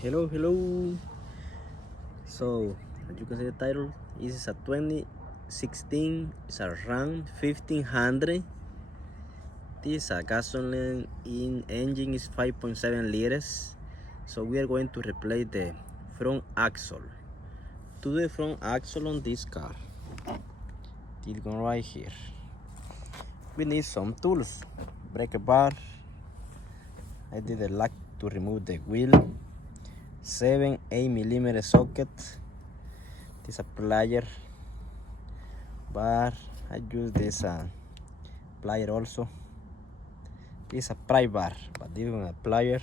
Hello. So, as you can see the title, this is a 2016. It's a Ram 1500. This gasoline in engine is 5.7 liters. So we are going to replace the front axle. To the front axle on this car, this one right here, we need some tools. Brake bar. I did a lock to remove the wheel. 7-8 mm socket. This a plier bar. I use this plier also. This a pry bar, but this one a plier.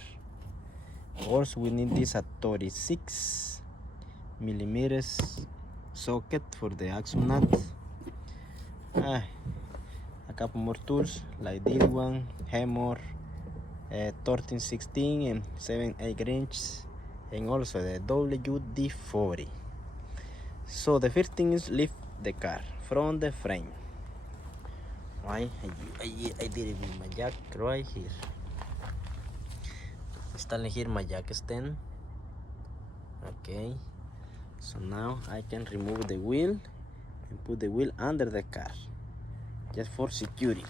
Also we need this a 36 mm socket for the axle nut. A couple more tools like this one, hammer, 13-16 and 7/8 inch, and also the WD-40. So the first thing is lift the car from the frame. Right, I did it with my jack right here. Installing here my jack stand. Okay, so now I can remove the wheel and put the wheel under the car just for security.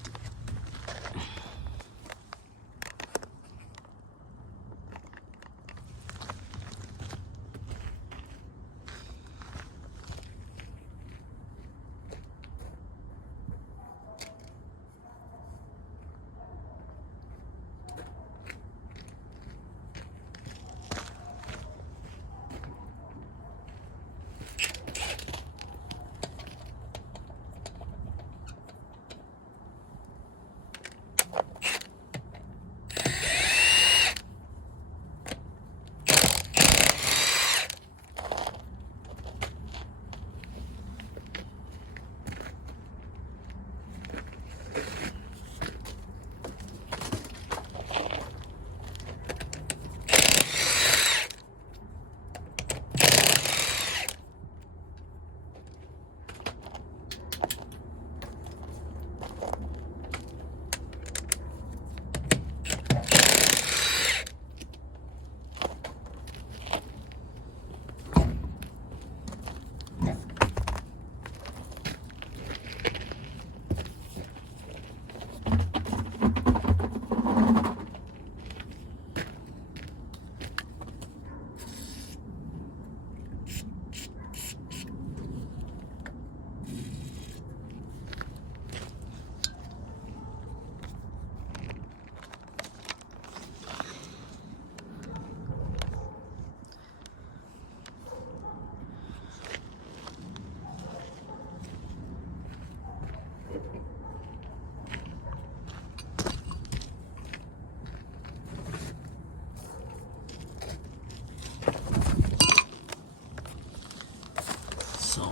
So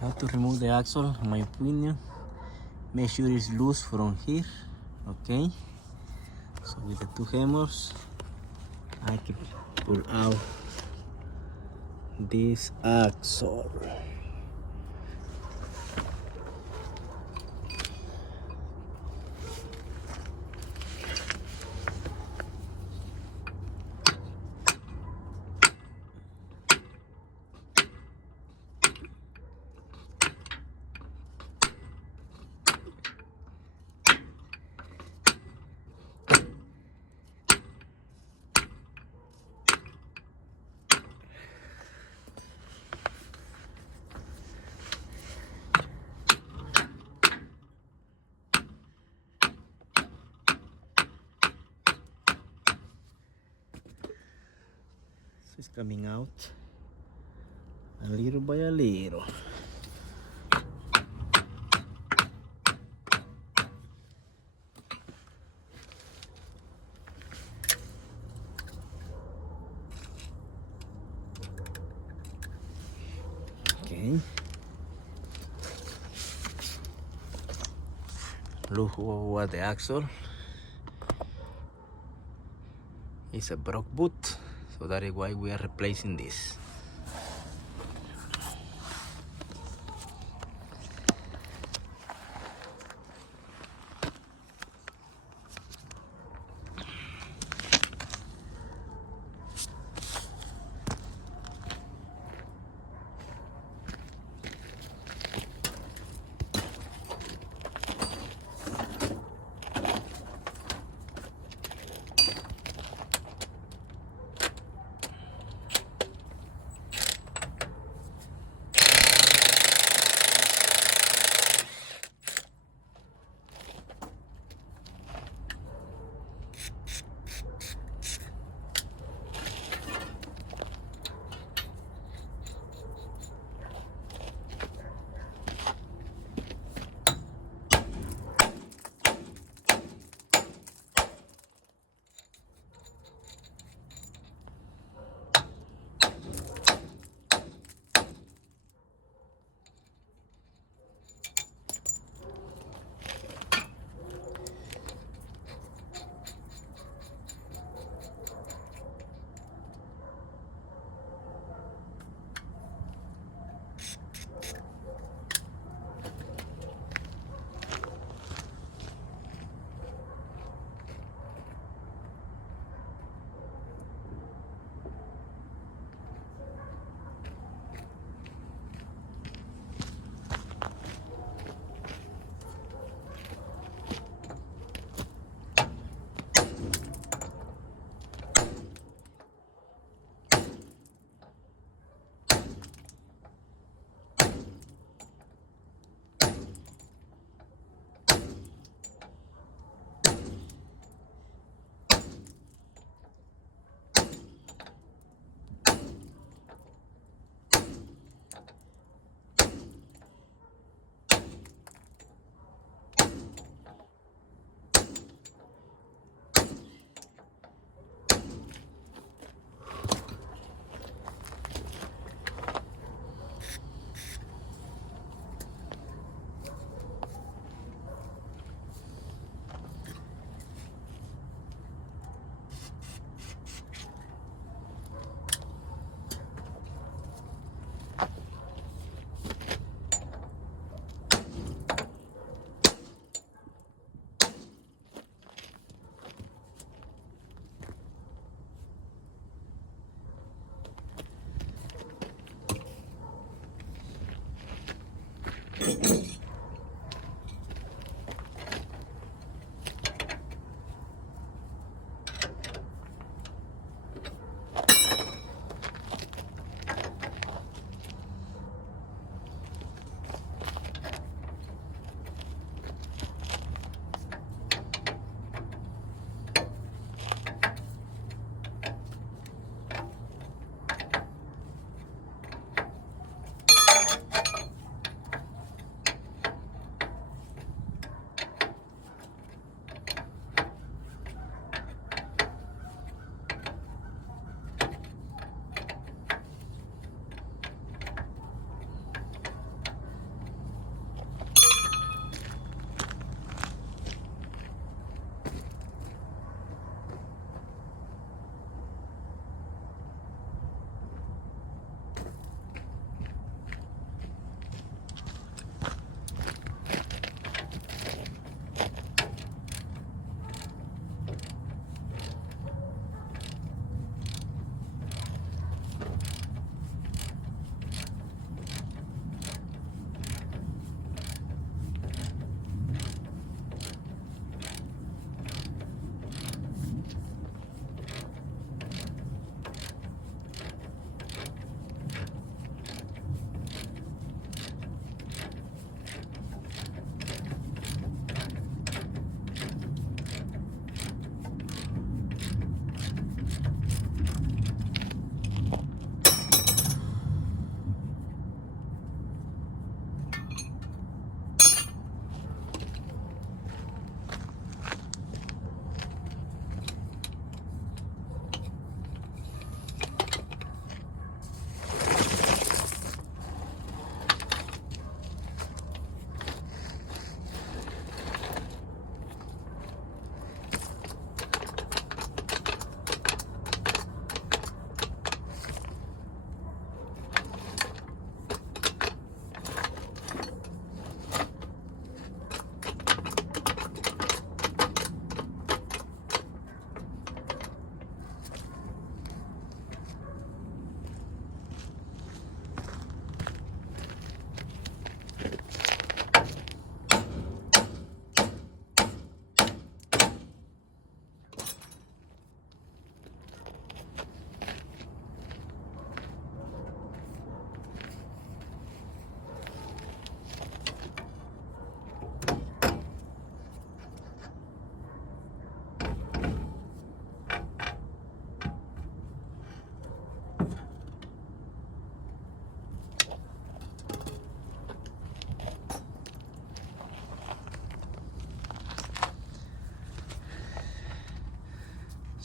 how to remove the axle, in my opinion, make sure it's loose from here. Okay, so with the two hammers I can pull out this axle. So it's coming out a little by a little. Okay, look what the axle is, a broke boot, so that is why we are replacing this.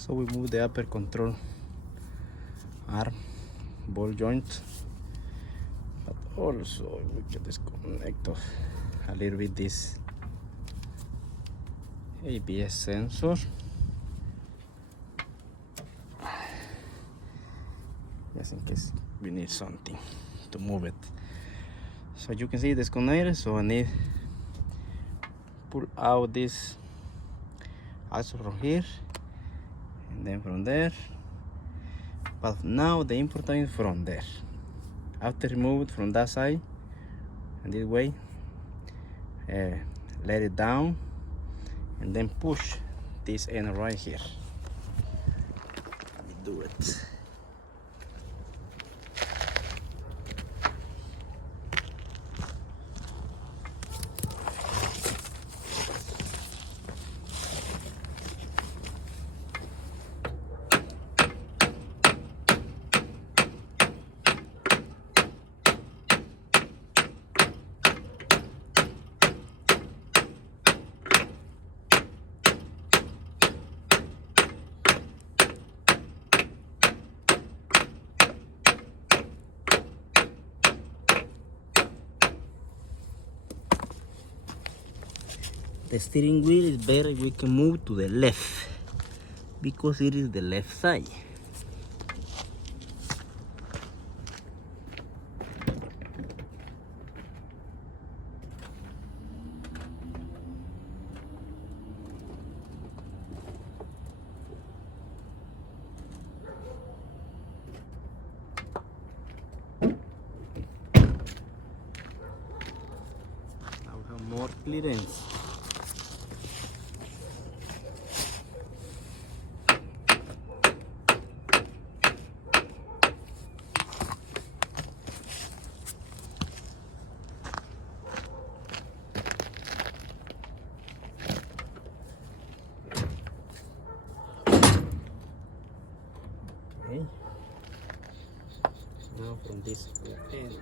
So we move the upper control arm ball joint, but also we can disconnect a little bit this ABS sensor. Just in case we need something to move it. So you can see disconnected, so I need pull out this also from here and then from there, but now the important is from there. After remove it from that side and this way, let it down and then push this end right here. Let me do it. The steering wheel is better we can move to the left because it is the left side. Now we have more clearance. Okay. Now from this end.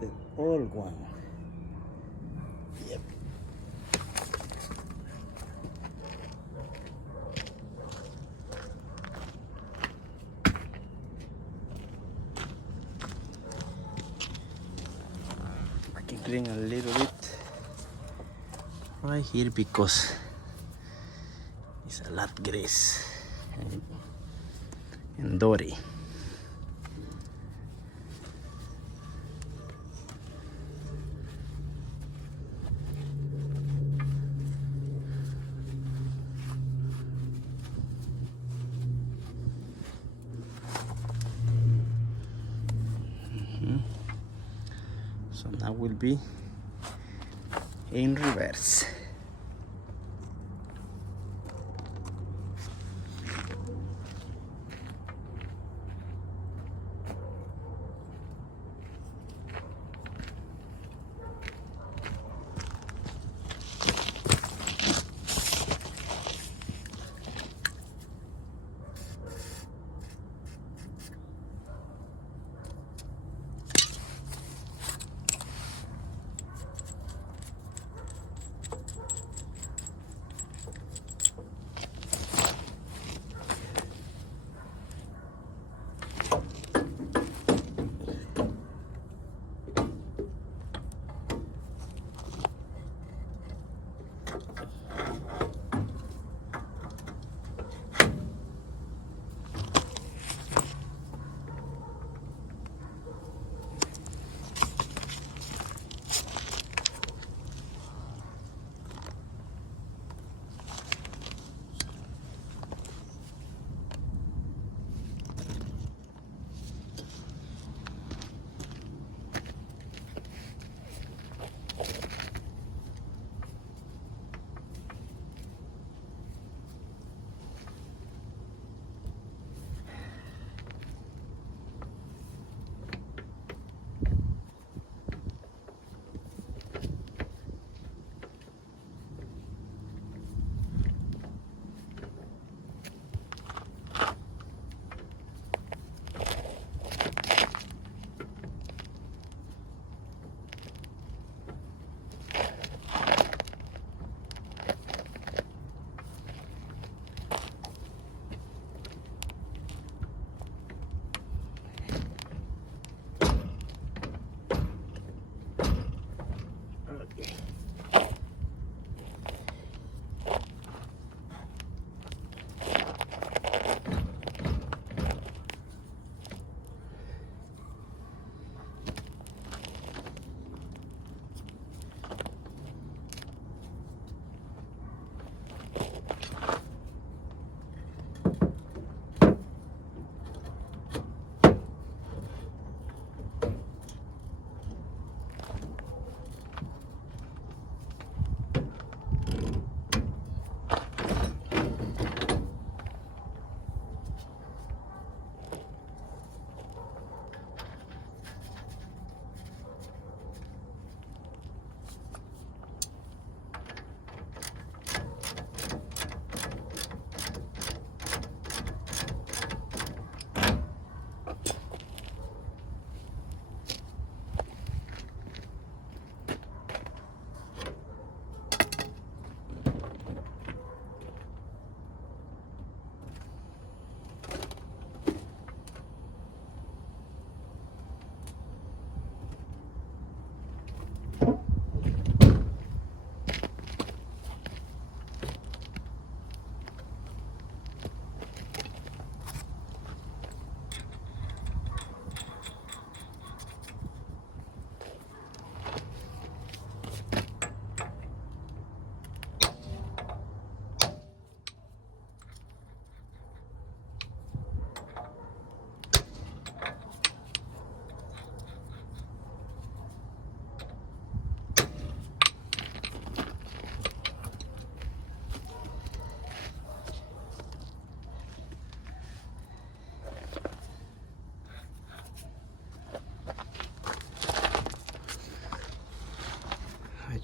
The old one. Yep. I can clean a little bit Right here because it's a lot grease and dirty. So now will be in reverse.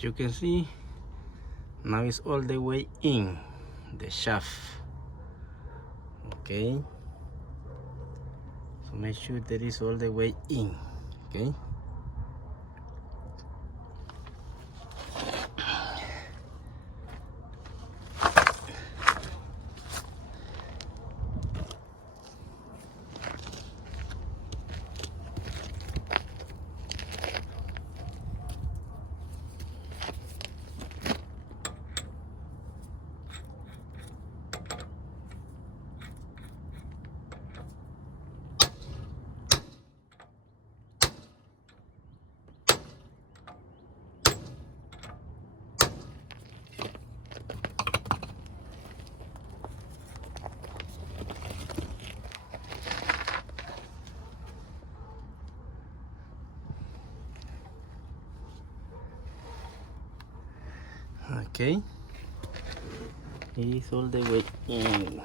As you can see, now it's all the way in the shaft. Okay, so make sure that it's all the way in. Okay, okay, it's all the way in.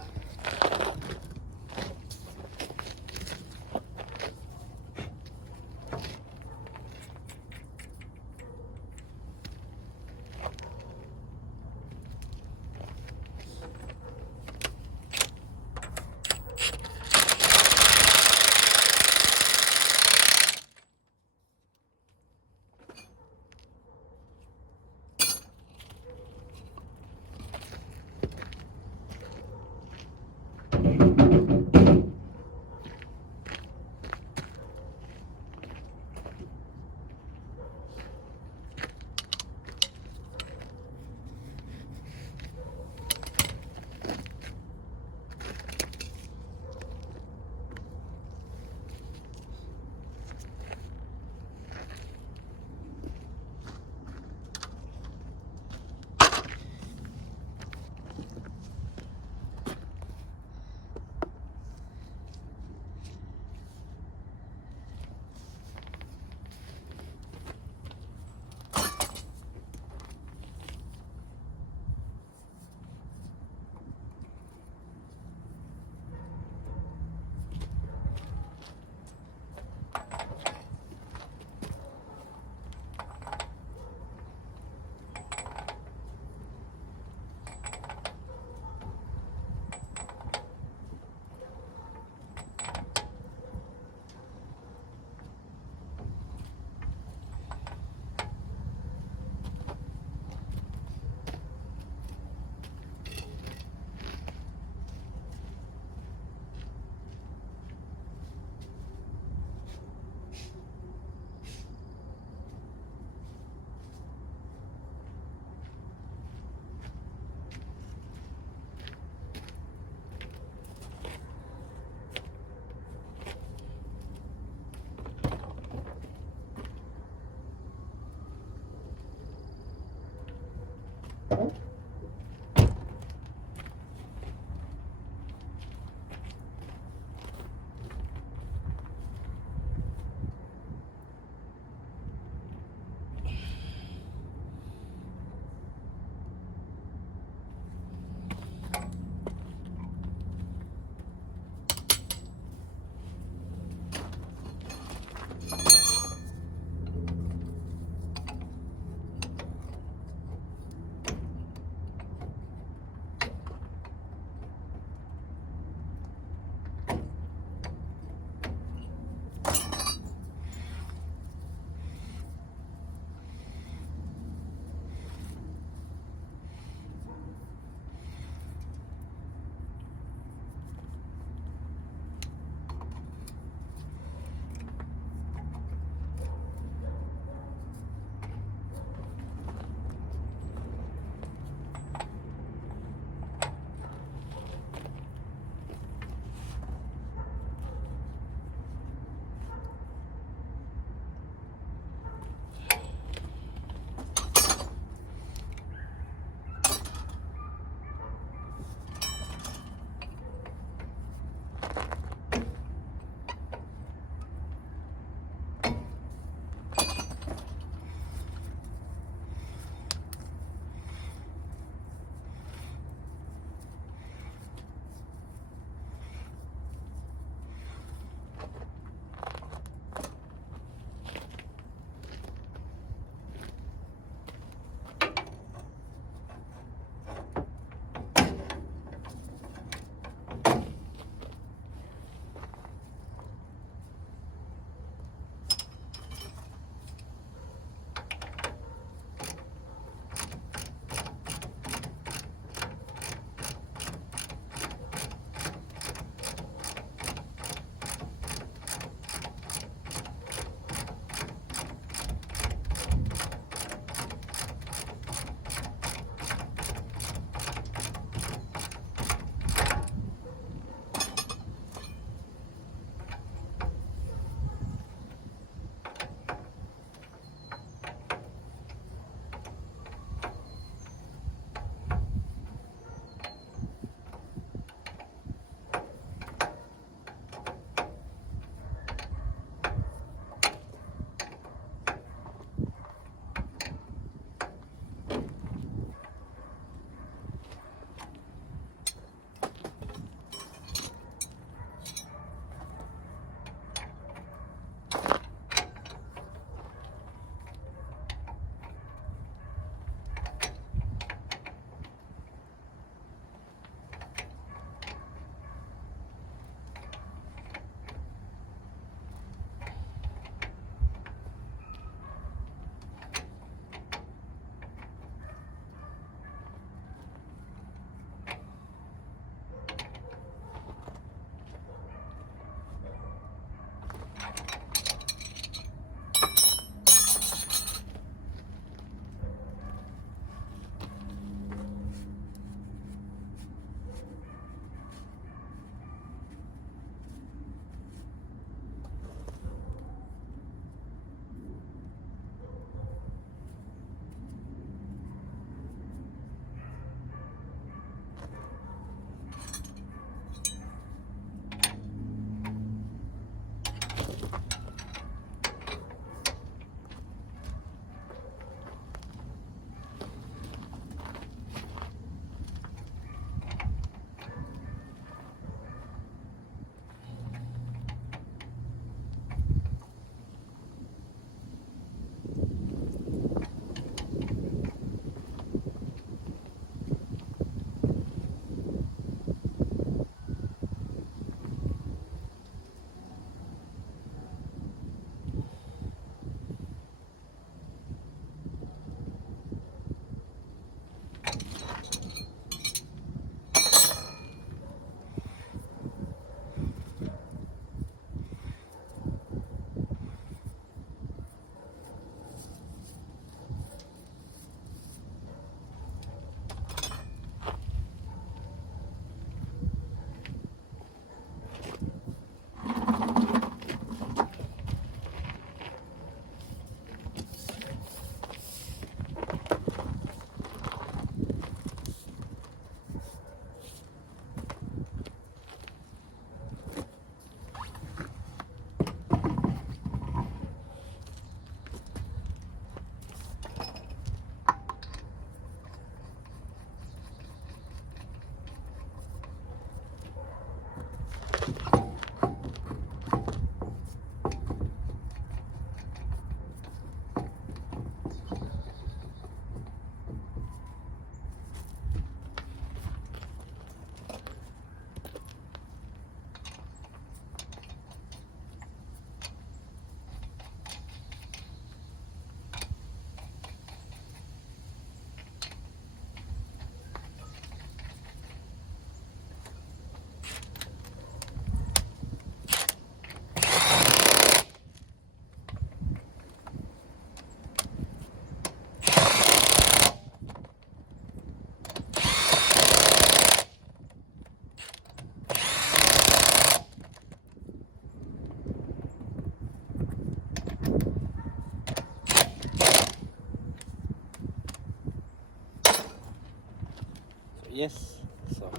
Yes. So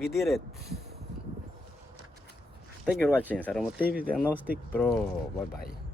we did it. Thank you for watching. Saromotiv Diagnostic Pro. Bye bye.